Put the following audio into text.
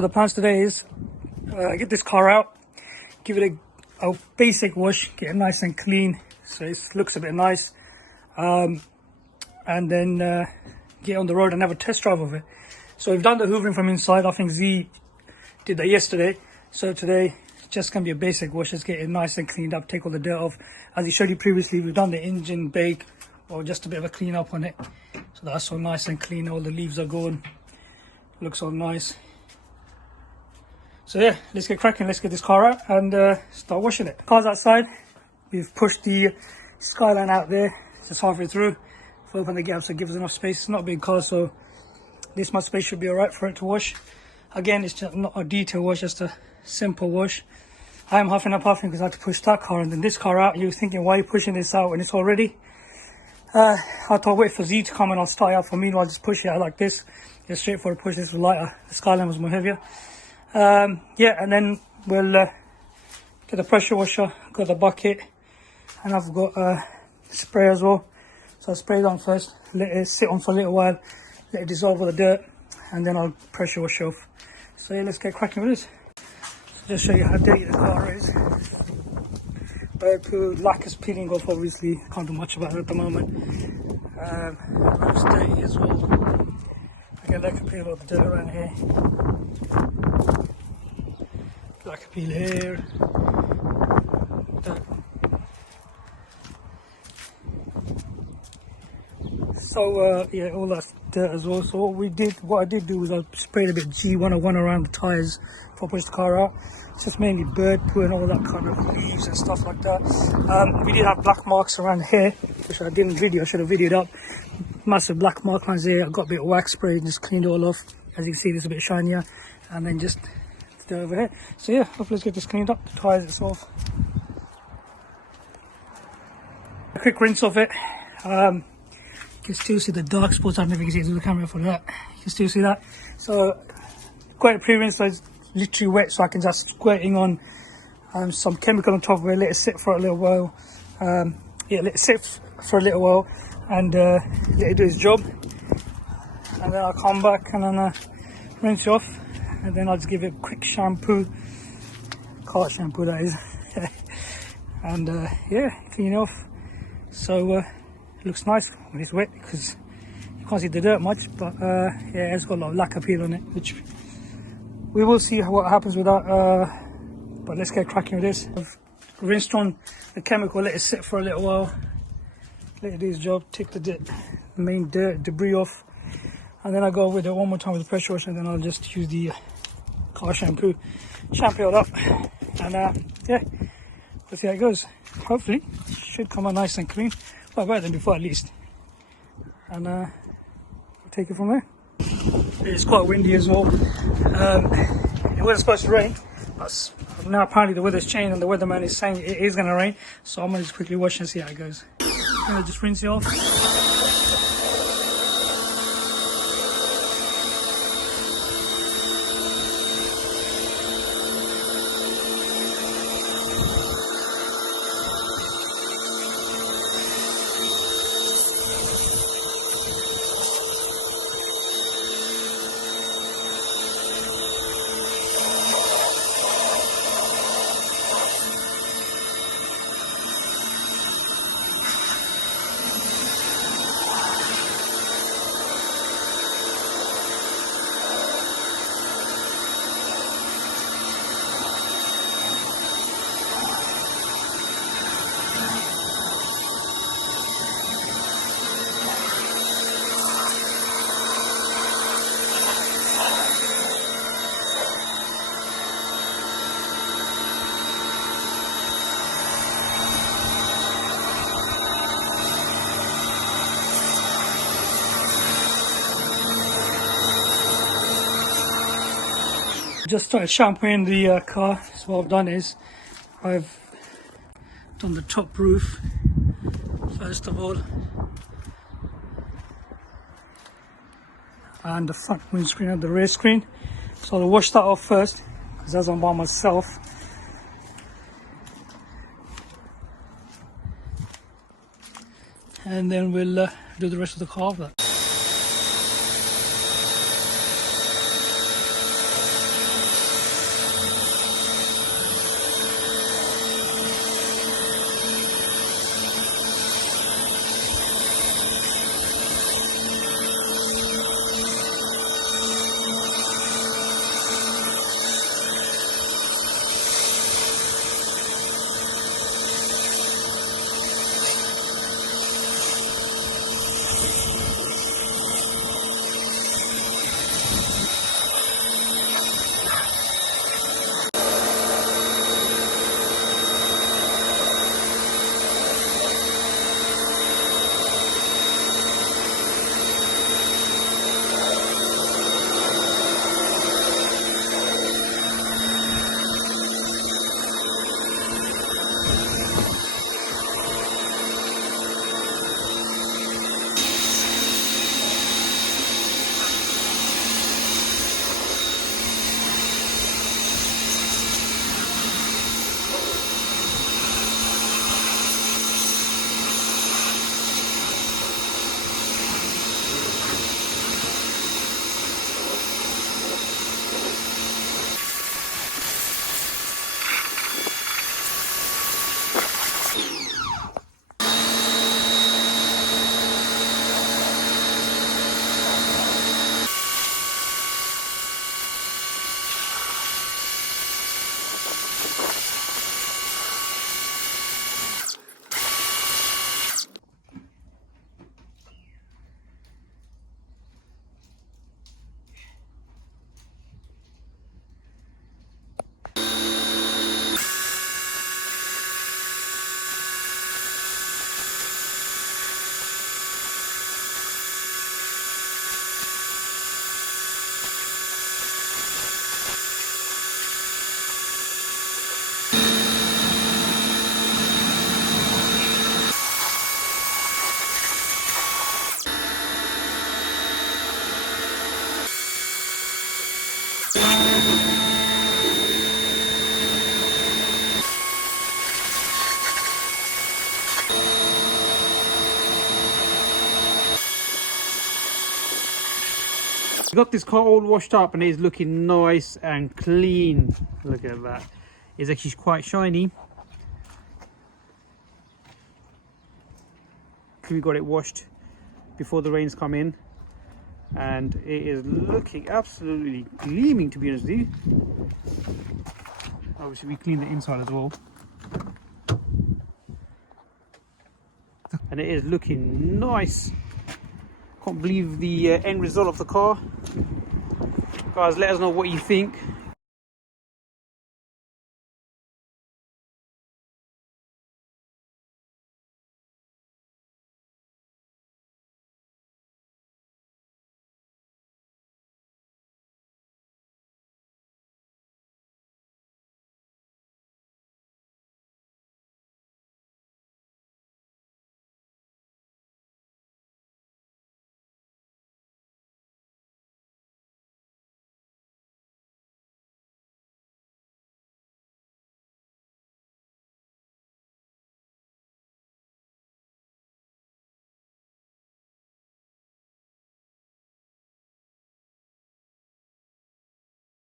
The plans today is get this car out, give it a basic wash, get it nice and clean so it looks a bit nice, and then get on the road and have a test drive of it. So we've done the hoovering from inside. I think Z did that yesterday. So today it's just going to be a basic wash. Just get it nice and cleaned up, take all the dirt off. As he showed you previously, we've done the engine bake, or just a bit of a clean up on it. So that's all nice and clean. All the leaves are gone. Looks all nice. So yeah, let's get cracking. Let's get this car out and start washing it. Car's outside. We've pushed the skyline out there, just halfway through. We've opened the gap so it gives us enough space. It's not a big car, so this much space should be alright for it to wash. Again, it's just not a detail wash, just a simple wash. I am huffing and puffing because I had to push that car and then this car out. You're thinking, why are you pushing this out when it's all ready? I thought I'd wait for Z to come and I'll start out. For me, I'll just push it out like this. Just straightforward push. This was lighter. The skyline was more heavier. Yeah, and then we'll get the pressure washer, got the bucket, and I've got spray as well. So I'll spray it on first, let it sit on for a little while, let it dissolve all the dirt, and then I'll pressure wash off. So yeah, let's get cracking with this. So just show you how dirty the car is. Bird poo, lacquer's peeling off obviously, can't do much about it at the moment. Roof's dirty as well. I get lacquer peel all the dirt around here. Lacquer peel here. Dirt. So yeah, all that dirt as well. So what I did do was I sprayed a bit G101 around the tyres before I pushed the car out. It's just mainly bird poo and all that kind of leaves and stuff like that. We did have black marks around here, which I didn't video. I should have videoed up. Massive black mark lines there. I got a bit of wax spray and just cleaned it all off. As you can see, it's a bit shinier. And then just dirt over here. So yeah, hopefully let's get this cleaned up. The tyres itself. A quick rinse of it. You can still see the dark spots. I don't know if you can see it through the camera for that. You can still see that. So quite a pre-rinse, so it's literally wet, so I can just squirting on some chemical on top of it, let it sit for a little while. Yeah, let it sit for a little while and let it do its job. And then I'll come back and then rinse it off, and then I'll just give it a quick shampoo, car shampoo that is, and yeah, clean it off. So it looks nice when it's wet because you can't see the dirt much, but yeah, it's got a lot of lacquer peel on it, which we will see what happens with that. But let's get cracking with this. I've rinsed on the chemical, let it sit for a little while, let it do its job, take the main dirt debris off, and then I go with it one more time with the pressure wash, and then I'll just use the car shampoo, shampoo it up, and yeah, we'll see how it goes. Hopefully it should come out nice and clean, well, better than before at least, and we'll take it from there. It's quite windy as well. It wasn't supposed to rain, but now apparently the weather's changed and the weatherman is saying it is going to rain, so I'm going to just quickly wash and see how it goes. I'm going to just rinse it off. Just started shampooing the car. So what I've done is I've done the top roof first of all, and the front windscreen and the rear screen. So I'll wash that off first because as I'm by myself. And then we'll do the rest of the car after that. We got this car all washed up and it is looking nice and clean. Look at that. It's actually quite shiny. We got it washed before the rains come in, and it is looking absolutely gleaming, to be honest with you. Obviously we clean the inside as well, and it is looking nice. Can't believe the end result of the car. Guys, let us know what you think.